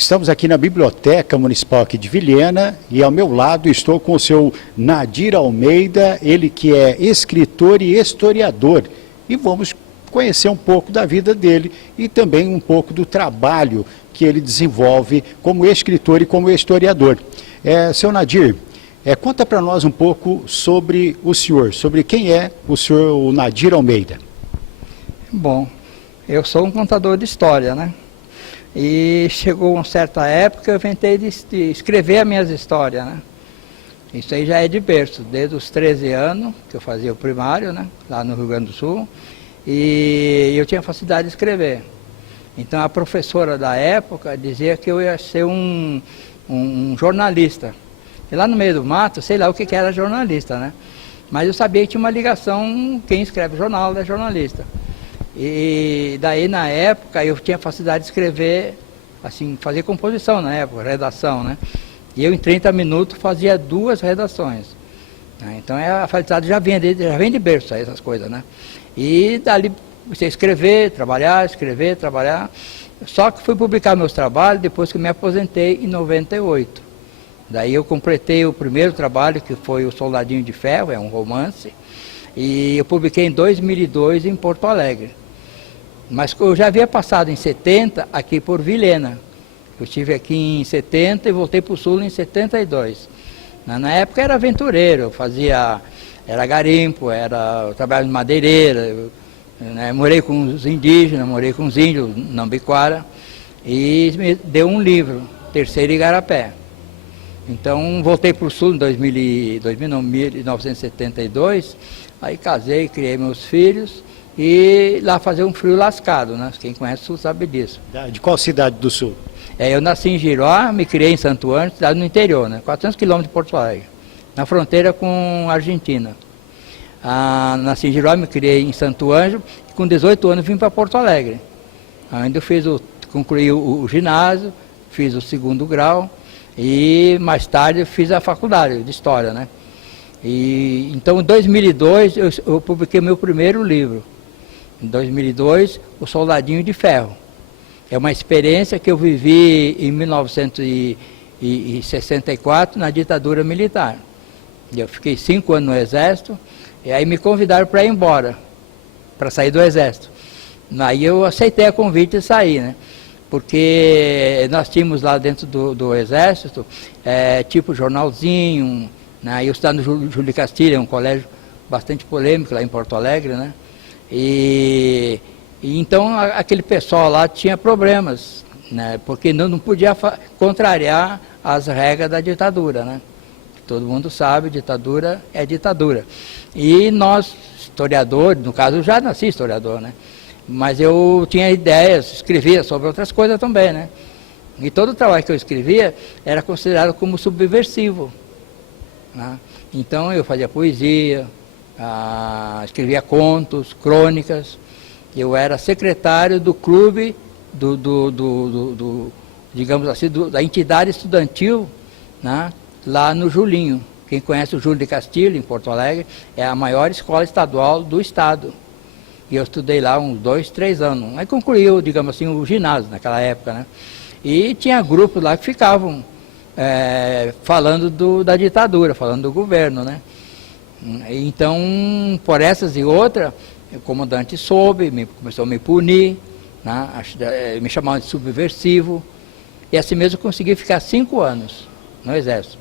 Estamos aqui na Biblioteca Municipal aqui de Vilhena e ao meu lado estou com o seu Nadir Almeida, ele que é escritor e historiador. E vamos conhecer um pouco da vida dele e também um pouco do trabalho que ele desenvolve como escritor e como historiador. Seu Nadir, conta para nós um pouco sobre o senhor, sobre quem é o senhor o Nadir Almeida. Bom, eu sou um contador de história, né? E chegou uma certa época, eu inventei de escrever as minhas histórias, né? Isso aí já é de berço, desde os 13 anos, que eu fazia o primário, né? Lá no Rio Grande do Sul, e eu tinha facilidade de escrever. Então a professora da época dizia que eu ia ser um jornalista. E lá no meio do mato, sei lá o que era jornalista, né? Mas eu sabia que tinha uma ligação, quem escreve jornal é jornalista. E daí, na época, eu tinha facilidade de escrever, assim, fazer composição na época, redação, né? E eu, em 30 minutos, fazia 2 redações. Né? Então, a facilidade já vem de berço, essas coisas, né? E dali, comecei a escrever, trabalhar. Só que fui publicar meus trabalhos depois que me aposentei em 98. Daí eu completei o primeiro trabalho, que foi O Soldadinho de Ferro, é um romance. E eu publiquei em 2002 em Porto Alegre. Mas eu já havia passado em 70 aqui por Vilhena. Eu estive aqui em 70 e voltei para o Sul em 72. Na época era aventureiro, era garimpo, eu trabalhava em madeireira, né, morei com os indígenas, morei com os índios, Nambiquara, e me deu um livro, Terceiro Igarapé. Então voltei para o Sul em 1972, aí casei, criei meus filhos e lá fazia um frio lascado, né? Quem conhece o Sul sabe disso. De qual cidade do Sul? Eu nasci em Giroá, me criei em Santo Ângelo, cidade no interior, né? 400 quilômetros de Porto Alegre, na fronteira com a Argentina. Nasci em Giroá, me criei em Santo Ângelo e com 18 anos vim para Porto Alegre. Ainda concluí o ginásio, fiz o 2º grau e mais tarde fiz a faculdade de História, né? E, então, em 2002, eu publiquei meu primeiro livro. Em 2002, O Soldadinho de Ferro. É uma experiência que eu vivi em 1964, na ditadura militar. Eu fiquei 5 anos no Exército, e aí me convidaram para ir embora, para sair do Exército. Aí eu aceitei a convite e saí, né? Porque nós tínhamos lá dentro do Exército, tipo jornalzinho, né? Eu estudava no Júlio Castilho, um colégio bastante polêmico lá em Porto Alegre, né? E então aquele pessoal lá tinha problemas, né? Porque não podia contrariar as regras da ditadura, né? Todo mundo sabe, ditadura é ditadura. E nós, historiadores, no caso eu já nasci historiador, né? Mas eu tinha ideias, escrevia sobre outras coisas também, né? E todo o trabalho que eu escrevia era considerado como subversivo, né? Então eu fazia poesia, escrevia contos, crônicas. Eu era secretário do clube, digamos assim, da entidade estudantil, né? Lá no Julinho. Quem conhece o Júlio de Castilho, em Porto Alegre, é a maior escola estadual do estado. E eu estudei lá uns 2, 3 anos. Aí concluí, digamos assim, o ginásio naquela época, né? E tinha grupos lá que ficavam falando da ditadura, falando do governo, né? Então, por essas e outras, o comandante soube, começou a me punir, né? Me chamavam de subversivo. E assim mesmo eu consegui ficar 5 anos no Exército,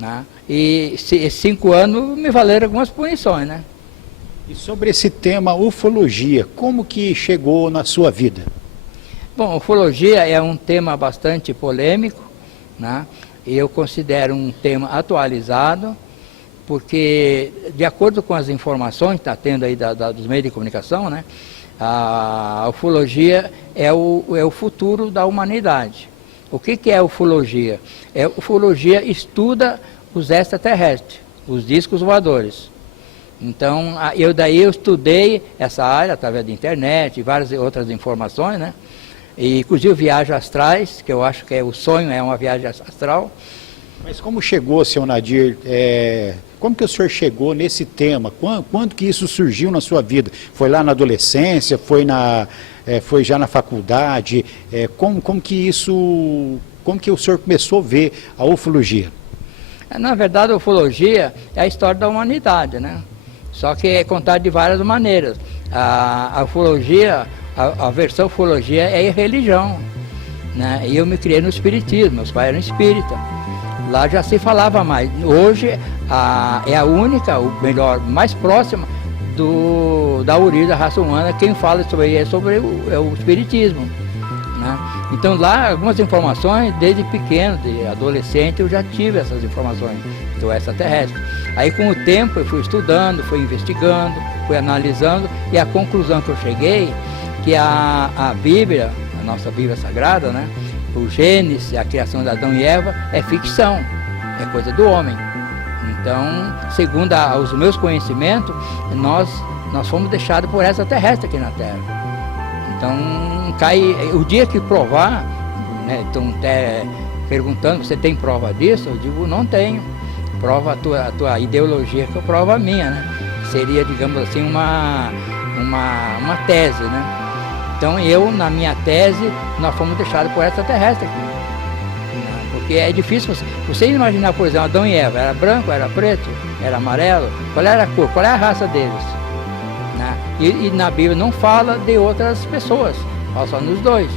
né? E esses 5 anos me valeram algumas punições, né? E sobre esse tema ufologia, como que chegou na sua vida? Bom, ufologia é um tema bastante polêmico, né? E eu considero um tema atualizado, porque de acordo com as informações que está tendo aí dos meios de comunicação, né? A ufologia é o futuro da humanidade. O que é ufologia? Ufologia estuda os extraterrestres, os discos voadores. Então, eu estudei essa área através da internet e várias outras informações, né? E, inclusive viagens astrais, que eu acho que o sonho é uma viagem astral. Mas como chegou, seu Nadir, como que o senhor chegou nesse tema? Quando que isso surgiu na sua vida? Foi lá na adolescência? Foi já na faculdade? Como que o senhor começou a ver a ufologia? Na verdade, a ufologia é a história da humanidade, né? Só que é contada de várias maneiras. A ufologia, a versão ufologia é religião, né? E eu me criei no espiritismo, meus pais eram espíritas. Lá já se falava mais. Hoje é a única, o melhor, mais próxima da origem da raça humana. Quem fala sobre isso é o espiritismo, né? Então lá algumas informações, desde pequeno, de adolescente, eu já tive essas informações do extraterrestre. Aí com o tempo eu fui estudando, fui investigando, fui analisando, e a conclusão que eu cheguei, que a Bíblia, a nossa Bíblia Sagrada, né? O Gênesis, a criação de Adão e Eva, é ficção, é coisa do homem. Então, segundo os meus conhecimentos, nós fomos deixados por extraterrestre aqui na Terra. Então, o dia que provar, né, estão até perguntando, você tem prova disso? Eu digo, não tenho. Prova a tua ideologia, que eu provo a minha, né? Seria, digamos assim, uma tese, né? Então na minha tese, nós fomos deixados por extraterrestre aqui. Porque é difícil você imaginar, por exemplo, Adão e Eva, era branco, era preto, era amarelo, qual era a cor, qual é a raça deles? Né? E na Bíblia não fala de outras pessoas, fala só nos dois.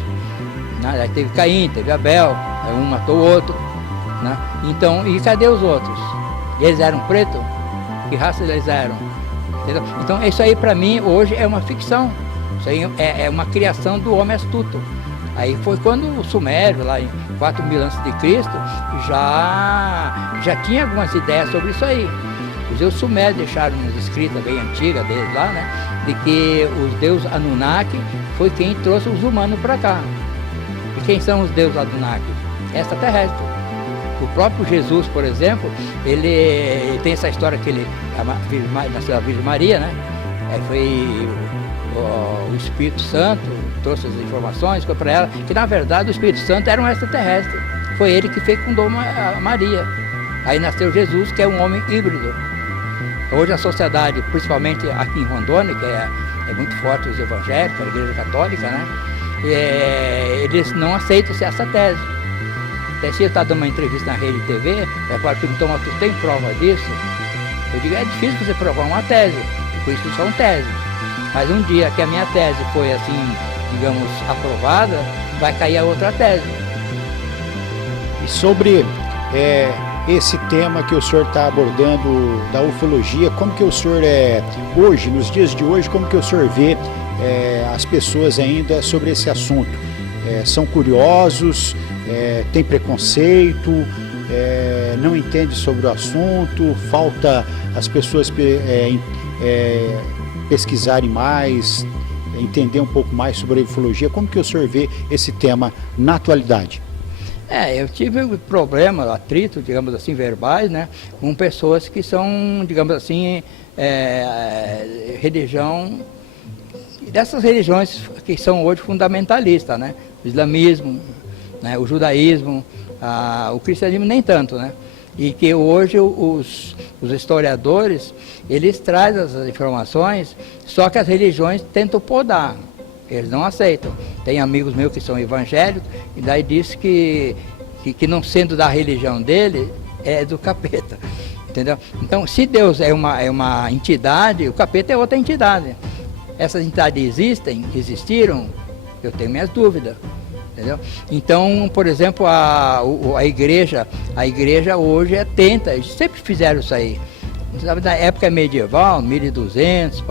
Né? Aí teve Caim, teve Abel, um matou o outro. Né? Então, e cadê os outros? Eles eram pretos? Que raça eles eram? Entendeu? Então, isso aí para mim hoje é uma ficção. Isso aí é uma criação do homem astuto. Aí foi quando o Sumério, lá em 4000 a.C., já tinha algumas ideias sobre isso aí. Os Sumérios deixaram umas escritas bem antigas deles lá, né? De que os deuses Anunnaki foi quem trouxe os humanos para cá. E quem são os deuses Anunnaki? Extraterrestres. O próprio Jesus, por exemplo, ele tem essa história que ele nasceu a Virgem Maria, né? Foi o Espírito Santo trouxe as informações para ela, que na verdade o Espírito Santo era um extraterrestre. Foi ele que fecundou a Maria. Aí nasceu Jesus, que é um homem híbrido. Hoje a sociedade, principalmente aqui em Rondônia, que é muito forte os evangélicos, a Igreja Católica, né? Eles não aceitam essa tese. Até se eu estou dando uma entrevista na Rede TV, agora perguntou, mas tu tem prova disso? Eu digo, é difícil você provar uma tese, por isso que são teses. Mas um dia que a minha tese foi assim, digamos, aprovada, vai cair a outra tese. E sobre esse tema que o senhor está abordando da ufologia, como que o senhor hoje, nos dias de hoje, como que o senhor vê as pessoas ainda sobre esse assunto? São curiosos, tem preconceito, não entende sobre o assunto, falta as pessoas pesquisarem mais, entender um pouco mais sobre a ufologia. Como que o senhor vê esse tema na atualidade? Eu tive problemas, atrito, digamos assim, verbais, né, com pessoas que são, digamos assim, religião, dessas religiões que são hoje fundamentalistas, né, o islamismo, né, o judaísmo, o cristianismo nem tanto, né, e que hoje os historiadores, eles trazem essas informações, só que as religiões tentam podar, eles não aceitam. Tem amigos meus que são evangélicos, e daí diz que não sendo da religião dele, é do capeta, entendeu? Então, se Deus é uma entidade, o capeta é outra entidade. Essas entidades existiram, eu tenho minhas dúvidas. Entendeu? Então, por exemplo, a igreja hoje tenta, eles sempre fizeram isso aí. Na época medieval, 1200,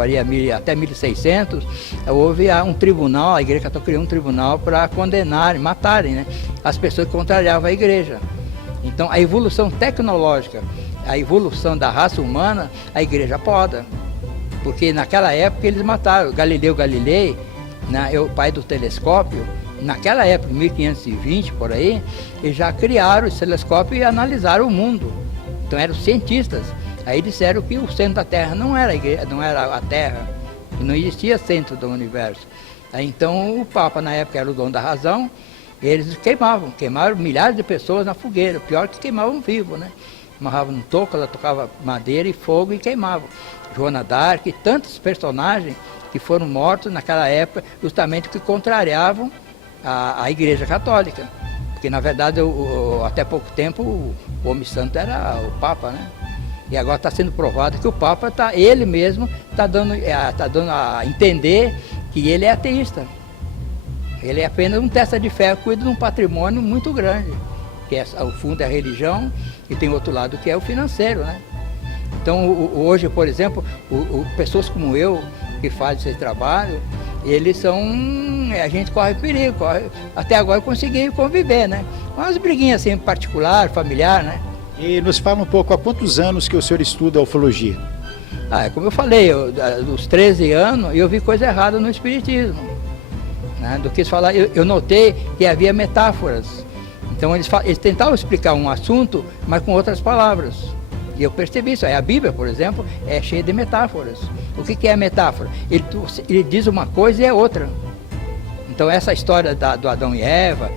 até 1600, houve um tribunal, a Igreja Católica criou um tribunal para condenarem, matarem, né, as pessoas que contrariavam a igreja. Então, a evolução tecnológica, a evolução da raça humana, a igreja poda. Porque naquela época eles mataram Galileu Galilei, né, o pai do telescópio. Naquela época, 1520 por aí, eles já criaram esse telescópio e analisaram o mundo. Então eram cientistas. Aí disseram que o centro da Terra não era a Terra, que não existia centro do universo. Aí, então o Papa na época era o dono da razão, Eles queimaram milhares de pessoas na fogueira, pior que queimavam vivo, né? Amarravam no toco, ela tocava madeira e fogo e queimavam. Joana d'Arc e tantos personagens que foram mortos naquela época, justamente que contrariavam a Igreja Católica. Porque, na verdade, até pouco tempo, o homem santo era o Papa, né? E agora está sendo provado que o Papa, ele mesmo, está dando a entender que ele é ateísta. Ele é apenas um testa de ferro, cuida de um patrimônio muito grande, que o fundo é a religião e tem outro lado que é o financeiro, né? Então, hoje, por exemplo, pessoas como eu, que fazem esse trabalho, eles são... A gente corre perigo, até agora eu consegui conviver, né? Umas briguinhas assim, particular, familiar, né? E nos fala um pouco, há quantos anos que o senhor estuda ufologia? Como eu falei, dos 13 anos eu vi coisa errada no espiritismo. Né? Do que falar, eu notei que havia metáforas. Então eles tentavam explicar um assunto, mas com outras palavras. E eu percebi isso. A Bíblia, por exemplo, é cheia de metáforas. O que é a metáfora? Ele diz uma coisa e é outra. Então essa história do Adão e Eva,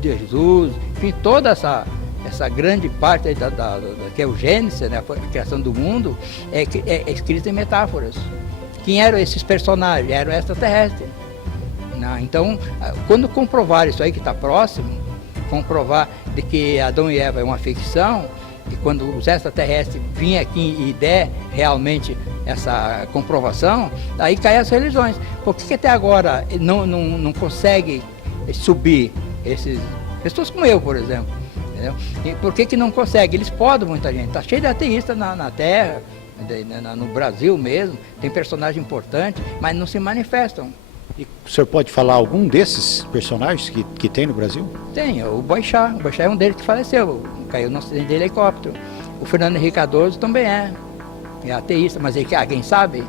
de Jesus, enfim, toda essa grande parte que é o Gênesis, né, a criação do mundo, é escrita em metáforas. Quem eram esses personagens? Eram extraterrestres. Então, quando comprovar isso aí que está próximo, comprovar de que Adão e Eva é uma ficção, e quando os extraterrestres virem aqui e der realmente essa comprovação, aí caem as religiões. Por que até agora não consegue subir esses pessoas como eu, por exemplo? Entendeu? E por que não consegue? Eles podem, muita gente. Está cheio de ateístas na Terra, no Brasil mesmo, tem personagem importante, mas não se manifestam. E o senhor pode falar algum desses personagens que tem no Brasil? Tem, o Boixá. O Boixá é um deles que faleceu, caiu no acidente de helicóptero. O Fernando Henrique Cardoso também é ateísta, mas quem sabe?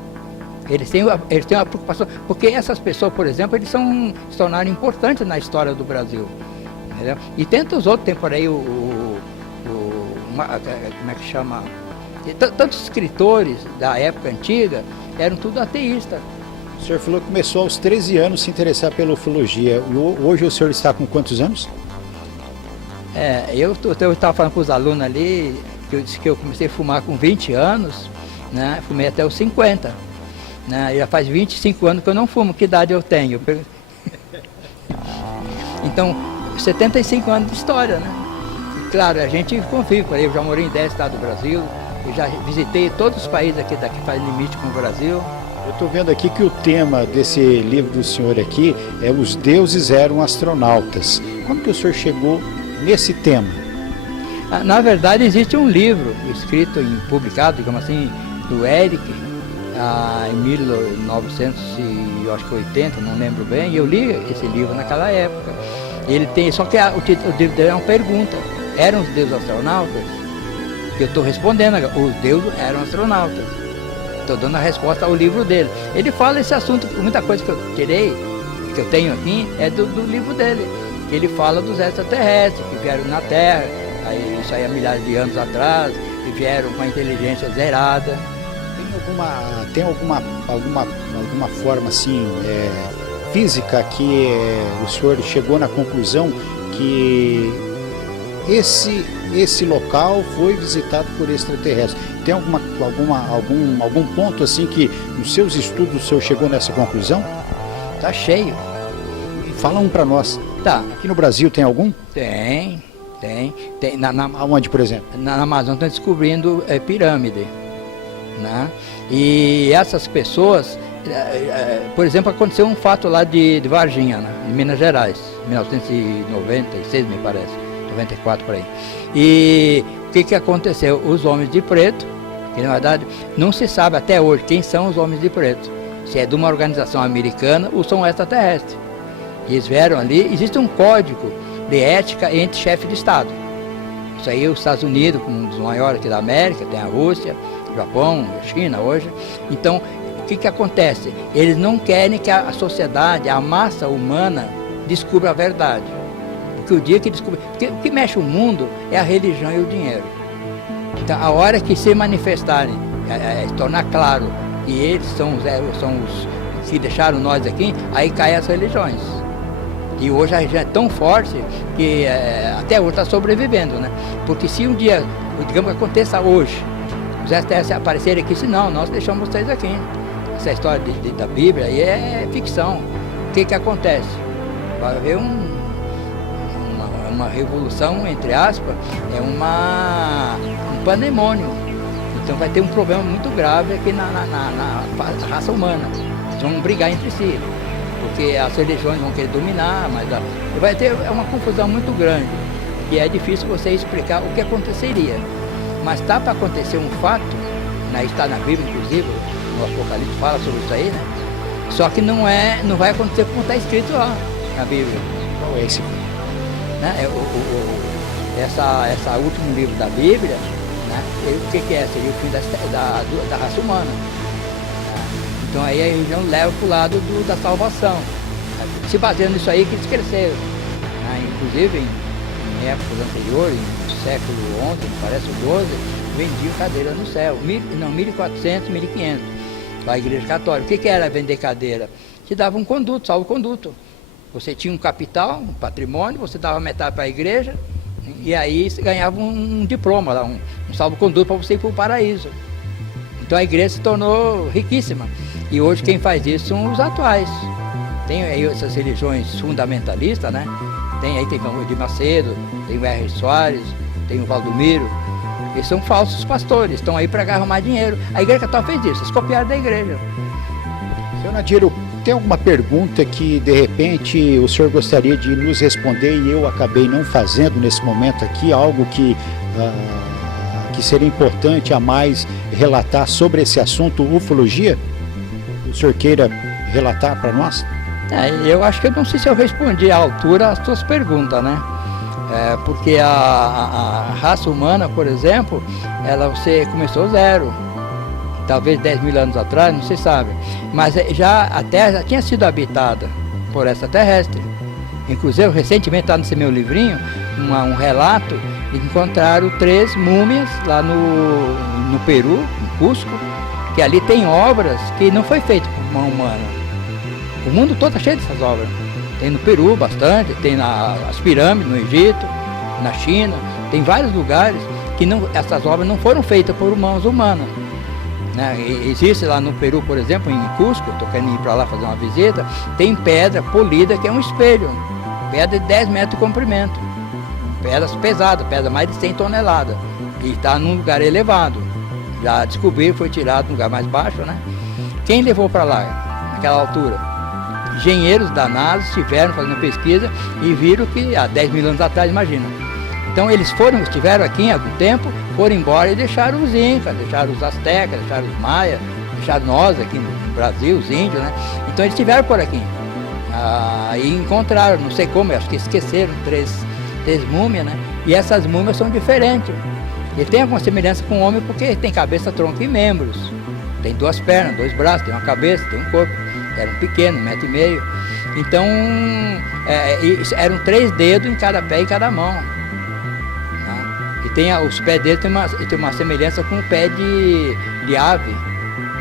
Eles têm uma preocupação, porque essas pessoas, por exemplo, eles se tornaram importantes na história do Brasil. Entendeu? E tantos outros, tem por aí como é que chama? Tantos escritores da época antiga eram tudo ateístas. O senhor falou que começou aos 13 anos a se interessar pela ufologia. Hoje o senhor está com quantos anos? Eu estava falando com os alunos ali, que eu disse que eu comecei a fumar com 20 anos, né? Fumei até os 50. Né? Já faz 25 anos que eu não fumo. Que idade eu tenho? Então, 75 anos de história, né? E, claro, a gente convive por aí. Eu já morei em 10 estados do Brasil, eu já visitei todos os países daqui fazem limite com o Brasil. Eu estou vendo aqui que o tema desse livro do senhor aqui é Os Deuses Eram Astronautas. Como que o senhor chegou nesse tema? Na verdade, existe um livro escrito e publicado, digamos assim, do Eric, em 1980, não lembro bem, e eu li esse livro naquela época. Ele tem, só que o livro dele é uma pergunta: eram os deuses astronautas? Eu estou respondendo agora, os deuses eram astronautas. Estou dando a resposta ao livro dele. Ele fala esse assunto, muita coisa que eu tirei, que eu tenho aqui, é do livro dele. Ele fala dos extraterrestres que vieram na Terra, isso aí há milhares de anos atrás, que vieram com a inteligência zerada. Tem alguma forma assim, física que o senhor chegou na conclusão que esse local foi visitado por extraterrestres? Tem algum ponto assim que nos seus estudos o senhor chegou nessa conclusão? Tá cheio. Fala um para nós. Tá. Aqui no Brasil tem algum? Tem. Aonde, por exemplo? Na Amazônia estão descobrindo pirâmide. Né? E essas pessoas, por exemplo, aconteceu um fato lá de Varginha, né? Em Minas Gerais, 1996 me parece, 94 por aí. E o que aconteceu? Os homens de preto, que na verdade não se sabe até hoje quem são os homens de preto, se é de uma organização americana ou são extraterrestres. E eles vieram ali, existe um código de ética entre chefes de Estado. Isso aí os Estados Unidos, como um dos maiores aqui da América, tem a Rússia, o Japão, a China hoje. Então, o que acontece? Eles não querem que a sociedade, a massa humana, descubra a verdade. Porque o dia que descubra... Porque o que mexe o mundo é a religião e o dinheiro. Então, a hora que se manifestarem, tornar claro que eles são os que deixaram nós aqui, aí caem as religiões. E hoje a religião é tão forte que até hoje está sobrevivendo, né? Porque se um dia, digamos que aconteça hoje, os STS aparecerem aqui, se não, nós deixamos vocês aqui. Essa história da Bíblia aí é ficção. O que acontece? Vai haver uma revolução, entre aspas, um pandemônio. Então vai ter um problema muito grave aqui na raça humana. Eles vão brigar entre si, porque as religiões vão querer dominar, mas vai ter uma confusão muito grande. E é difícil você explicar o que aconteceria. Mas está para acontecer um fato, né, está na Bíblia, inclusive, no Apocalipse fala sobre isso aí, né? Só que não vai acontecer como está escrito lá na Bíblia. Qual é esse? Né? Essa último livro da Bíblia, né? O que é? Seria o fim da raça humana. Né? Então aí a religião leva para o lado da salvação. Se baseando nisso aí que eles cresceram. Né? Inclusive em épocas anteriores, no século XI, parece o XII, vendiam cadeira no céu. 1400, 1500. A Igreja Católica. O que era vender cadeira? Te dava um conduto, salvo-conduto. Você tinha um capital, um patrimônio, você dava metade para a igreja, e aí você ganhava um diploma, lá, um salvo-conduto para você ir para o paraíso. Então a igreja se tornou riquíssima. E hoje quem faz isso são os atuais. Tem aí essas religiões fundamentalistas, né? Tem o de Macedo, tem o R. Soares, tem o Valdomiro. Eles são falsos pastores, estão aí para arrumar dinheiro. A Igreja Católica fez isso, eles copiaram da igreja. Senhor Nadiro, tem alguma pergunta que de repente o senhor gostaria de nos responder e eu acabei não fazendo nesse momento aqui, algo que seria importante a mais relatar sobre esse assunto, ufologia? O senhor queira relatar para nós? Eu acho que eu não sei se eu respondi à altura às suas perguntas, né? Porque a raça humana, por exemplo, você começou zero, talvez 10 mil anos atrás, não se sabe, mas a Terra já tinha sido habitada por extraterrestre. Inclusive, recentemente está nesse meu livrinho um relato de que encontraram 3 múmias lá no Peru, em Cusco, que ali tem obras que não foi feito por mão humana. O mundo todo está cheio dessas obras. Tem no Peru bastante, tem as pirâmides no Egito, na China, tem vários lugares que essas obras não foram feitas por mãos humanas. Né? Existe lá no Peru, por exemplo, em Cusco, estou querendo ir para lá fazer uma visita, tem pedra polida que é um espelho, pedra de 10 metros de comprimento, pedras pesadas, pedra mais de 100 toneladas, e está num lugar elevado. Já descobriram, foi tirado num lugar mais baixo, né? Quem levou para lá, naquela altura? Engenheiros da NASA estiveram fazendo pesquisa e viram que há 10 mil anos atrás, imagina. Então eles estiveram aqui há algum tempo, foram embora e deixaram os incas, deixaram os astecas, deixaram os maias, deixaram nós aqui no Brasil, os índios, né? Então eles estiveram por aqui. E encontraram, não sei como, acho que esqueceram, três múmias, né? E essas múmias são diferentes. E tem alguma semelhança com o homem porque tem cabeça, tronco e membros. Tem 2 pernas, 2 braços, tem uma cabeça, tem um corpo. Eram pequenos, 1,5 metro. Então, eram 3 dedos em cada pé e cada mão. Né? E os pés deles tem uma semelhança com o pé de ave.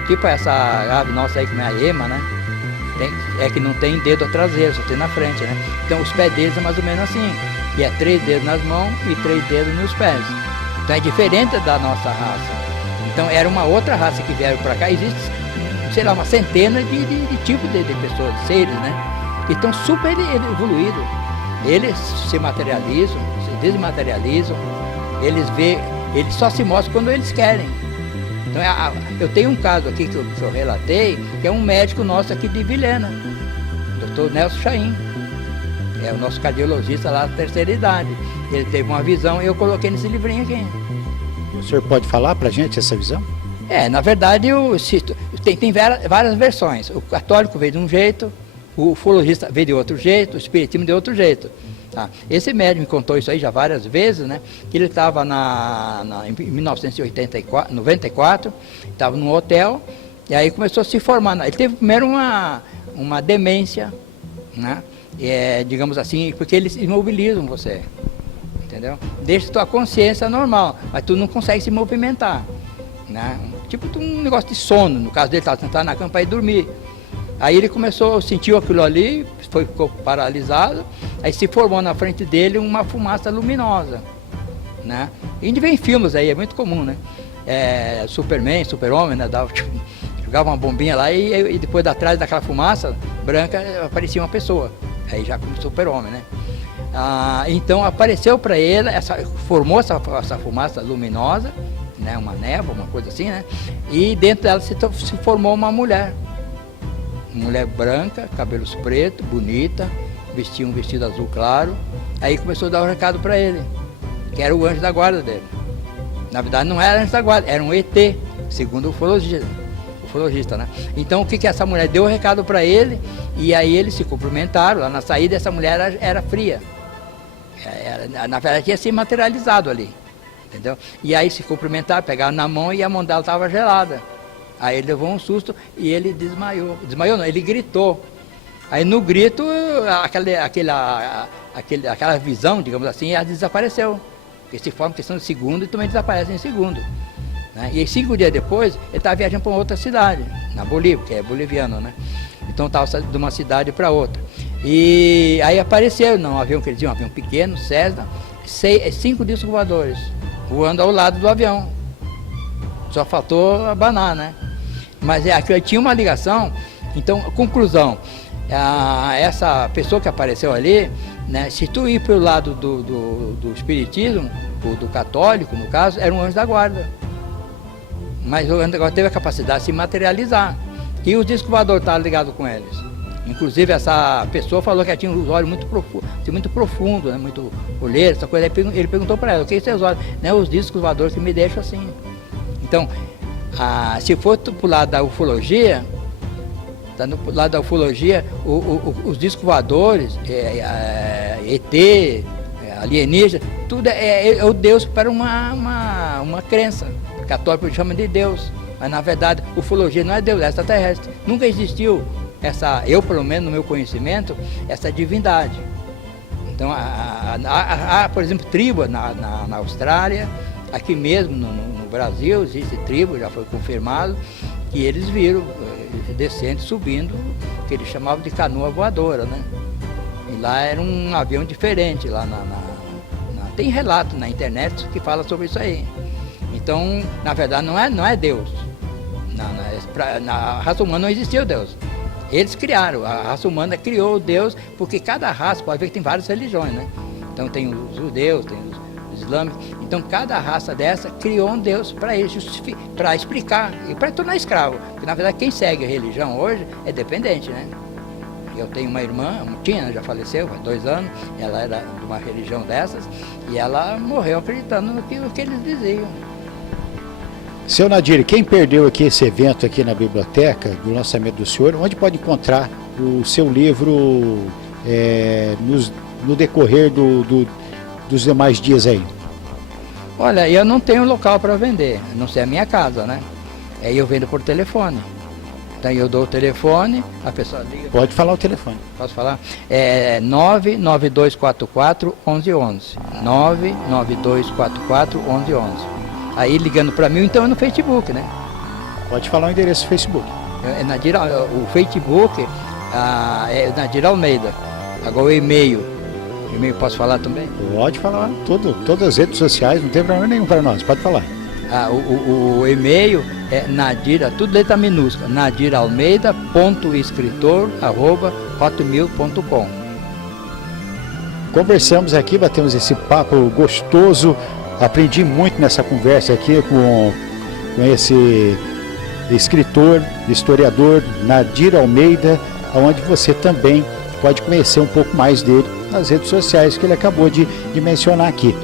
Tipo essa ave nossa aí, que é a ema, né? Que não tem dedo traseiro, só tem na frente, né? Então, os pés deles é mais ou menos assim. E é 3 dedos nas mãos e 3 dedos nos pés. Então, é diferente da nossa raça. Então, era uma outra raça que vieram para cá. Existe, sei lá, uma centena de tipos de pessoas, de seres, né? Que estão super evoluídos. Eles se materializam, se desmaterializam, eles só se mostram quando eles querem. Então, eu tenho um caso aqui que eu relatei, que é um médico nosso aqui de Vilhena, o Dr. Nelson Chaim. É o nosso cardiologista lá da terceira idade. Ele teve uma visão e eu coloquei nesse livrinho aqui. O senhor pode falar para a gente essa visão? Na verdade, tem várias versões. O católico veio de um jeito, o ufologista veio de outro jeito, o espiritismo de outro jeito. Tá? Esse médico me contou isso aí já várias vezes, né? Que ele estava em 1994, estava num hotel, e aí começou a se formar. Ele teve primeiro uma demência, né? Digamos assim, porque eles imobilizam você, entendeu? Deixa tua consciência normal, mas tu não consegue se movimentar, né? Tipo um negócio de sono. No caso dele, estava sentado na cama para ir dormir. Aí ele começou, sentiu aquilo ali, ficou paralisado, aí se formou na frente dele uma fumaça luminosa, né? E a gente vê em filmes aí, é muito comum, né? Superman, Super-Homem, né? Jogava uma bombinha lá e depois atrás daquela fumaça branca aparecia uma pessoa, aí já como Super-Homem, né? Então apareceu para ele, formou essa fumaça luminosa, né? Uma névoa, uma coisa assim, né? E dentro dela se formou uma mulher branca, cabelos pretos, bonita, vestia um vestido azul claro. Aí começou a dar um recado para ele, que era o anjo da guarda dele. Na verdade não era anjo da guarda, era um ET, segundo o ufologista, né? Então o que essa mulher deu o recado para ele, e aí eles se cumprimentaram. Lá na saída essa mulher era fria, na verdade tinha se materializado ali, entendeu? E aí se cumprimentaram, pegaram na mão e a mão dela estava gelada. Aí ele levou um susto e ele desmaiou. Desmaiou não, ele gritou. Aí no grito, aquela visão, digamos assim, ela desapareceu. Porque se forma questão de segundo e também desaparece em segundo, né? E 5 dias depois, ele estava viajando para outra cidade, na Bolívia, que é boliviano, né? Então estava de uma cidade para outra. E aí apareceu, num avião que eles iam, um avião pequeno, Cessna, 5 discos voadores, voando ao lado do avião. Só faltou abanar, né? Mas aquilo tinha uma ligação. Então, conclusão, essa pessoa que apareceu ali, né, se tu ir pelo lado do espiritismo, ou do católico, no caso, era um anjo da guarda. Mas o anjo da guarda teve a capacidade de se materializar. E o disco voador estava ligado com eles. Inclusive, essa pessoa falou que ela tinha os olhos muito profundos, né, muito olheiro, essa coisa. Ele perguntou para ela, o que é seus olhos? Né, os discos voadores que me deixam assim. Então, se for pro lado da ufologia, no lado da ufologia, os discos voadores, ET, alienígena, tudo é o Deus para uma crença. O católico chama de Deus, mas na verdade ufologia não é Deus, é extraterrestre. Nunca existiu eu pelo menos no meu conhecimento, essa divindade. Então, por exemplo, tribo na Austrália, aqui mesmo no Brasil existe tribo, já foi confirmado, que eles viram descendo, subindo, que eles chamavam de canoa voadora, né? E lá era um avião diferente, lá tem relato na internet que fala sobre isso aí. Então, na verdade, não é Deus. Na raça humana não existiu Deus. Eles criaram, a raça humana criou Deus, porque cada raça, pode ver que tem várias religiões, né? Então tem os judeus, tem os islâmicos. Então cada raça dessa criou um Deus para explicar e para tornar escravo. Porque na verdade quem segue a religião hoje é dependente, né? Eu tenho uma irmã, já faleceu, faz 2 anos, ela era de uma religião dessas e ela morreu acreditando no que eles diziam. Seu Nadir, quem perdeu aqui esse evento aqui na biblioteca, do lançamento do senhor, onde pode encontrar o seu livro no decorrer dos demais dias aí? Olha, eu não tenho local para vender, a não ser a minha casa, né? Aí eu vendo por telefone. Então eu dou o telefone, a pessoa liga. Pode falar o telefone. Posso falar? 99244 1111. 99244 1111. Aí ligando para mim, então é no Facebook, né? Pode falar o endereço do Facebook. O Facebook é Nadir Almeida. Agora o e-mail posso falar também? Pode falar, todas as redes sociais, não tem problema nenhum para nós, pode falar. O e-mail é Nadir, tudo letra minúscula, nadiralmeida.escritor@hotmail.com. Conversamos aqui, batemos esse papo gostoso, aprendi muito nessa conversa aqui com esse escritor, historiador Nadir Almeida, onde você também pode conhecer um pouco mais dele nas redes sociais que ele acabou de mencionar aqui.